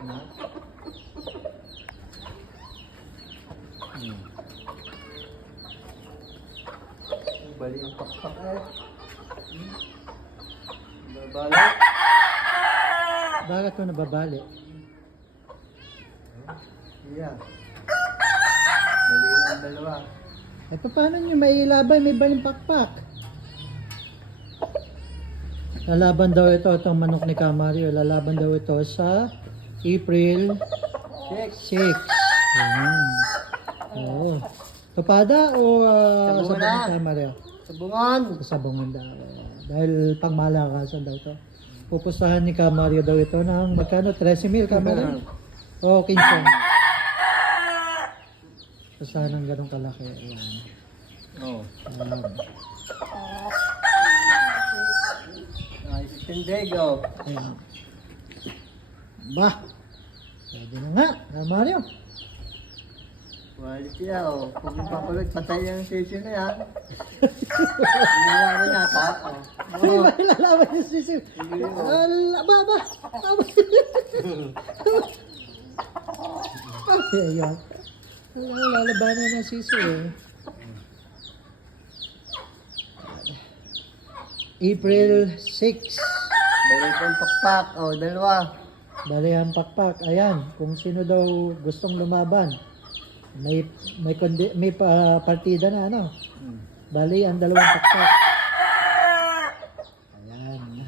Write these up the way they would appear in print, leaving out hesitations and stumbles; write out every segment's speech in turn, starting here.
Na? Bali ang pakpak eh. Babala. Bakit ko nababali? Yeah. Bali ang dalawa. Eh, paano nyo mailaban? May baling pakpak. Lalaban daw ito, itong manok ni Kamario. Lalaban daw ito sa April 6. Ayan. Oo. Tupada o Sabungan sabong ni na. Kamario? Sabungan. Sabongan daw. Ayan. Dahil pangmalakasan daw ito. Pupustahan ni Kamario daw ito ng magkano? 13,000 Kamario? O 15. Pupustahan ng ganong kalaki. Ayan. Oh. Ayan. Ay, Tindego. Ayan. Bah! Pwede na nga, Kamario. Quality oh. Kung yung papalag, patay ang sisi na yan. Nalaman yata. Ay, ba ilalaban yung sisiw? Aba, aba! Aba! Ayan. Lalabanan ng sisiw eh. April 6. Balik ang pakpak. Oh, dalawa. Bali ang pakpak. Ayan, kung sino daw gustong lumaban. May partida na ano. Bali ang dalawang pakpak. Ayan.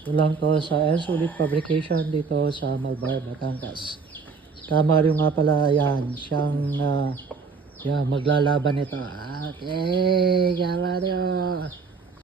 Ito lang to sa Sulit Fabrication dito sa Malbar, Batangas. Kamario nga pala yan, siyang yan, maglalaban ito. Okay, Kamario.